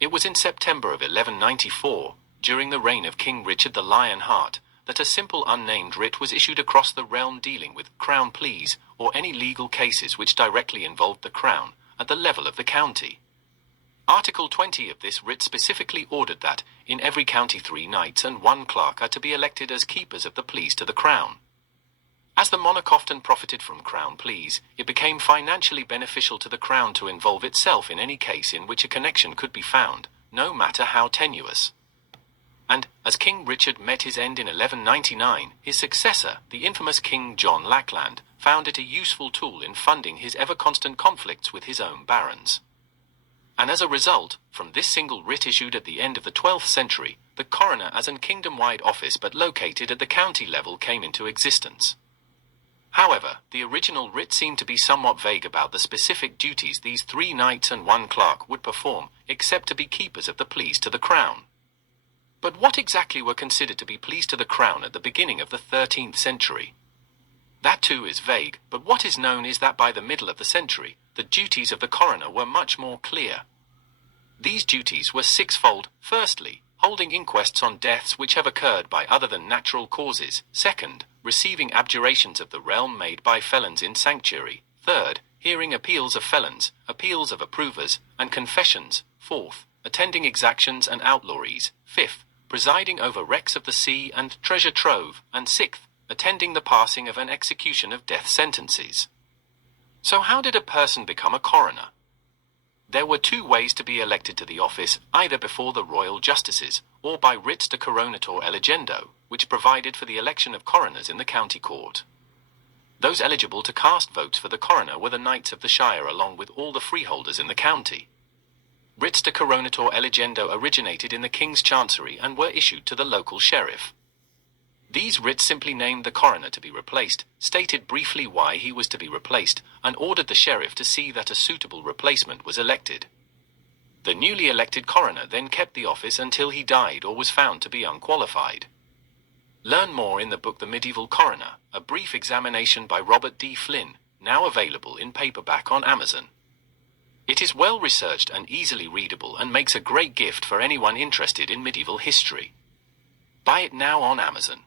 It was in September of 1194, during the reign of King Richard the Lionheart, that a simple unnamed writ was issued across the realm dealing with crown pleas or any legal cases which directly involved the crown at the level of the county. Article 20 of this writ specifically ordered that, in every county 3 knights and 1 clerk are to be elected as keepers of the pleas to the crown. As the monarch often profited from crown pleas, it became financially beneficial to the crown to involve itself in any case in which a connection could be found, no matter how tenuous. And, as King Richard met his end in 1199, his successor, the infamous King John Lackland, found it a useful tool in funding his ever-constant conflicts with his own barons. And as a result, from this single writ issued at the end of the 12th century, the coroner as an kingdom-wide office but located at the county level came into existence. However, the original writ seemed to be somewhat vague about the specific duties these 3 knights and 1 clerk would perform, except to be keepers of the pleas to the crown. But what exactly were considered to be pleas to the crown at the beginning of the 13th century? That too is vague, but what is known is that by the middle of the century, the duties of the coroner were much more clear. These duties were 6-fold. Firstly, holding inquests on deaths which have occurred by other than natural causes. Second, receiving abjurations of the realm made by felons in sanctuary. Third, hearing appeals of felons, appeals of approvers, and confessions. Fourth, attending exactions and outlawries. Fifth, presiding over wrecks of the sea and treasure trove. And sixth, attending the passing of an execution of death sentences. So how did a person become a coroner? There were 2 ways to be elected to the office, either before the royal justices, or by writs de coronator elegendo, which provided for the election of coroners in the county court. Those eligible to cast votes for the coroner were the knights of the shire along with all the freeholders in the county. Writs de coronator elegendo originated in the king's chancery and were issued to the local sheriff. These writs simply named the coroner to be replaced, stated briefly why he was to be replaced, and ordered the sheriff to see that a suitable replacement was elected. The newly elected coroner then kept the office until he died or was found to be unqualified. Learn more in the book The Medieval Coroner, a brief examination by Robert D. Flynn, now available in paperback on Amazon. It is well researched and easily readable and makes a great gift for anyone interested in medieval history. Buy it now on Amazon.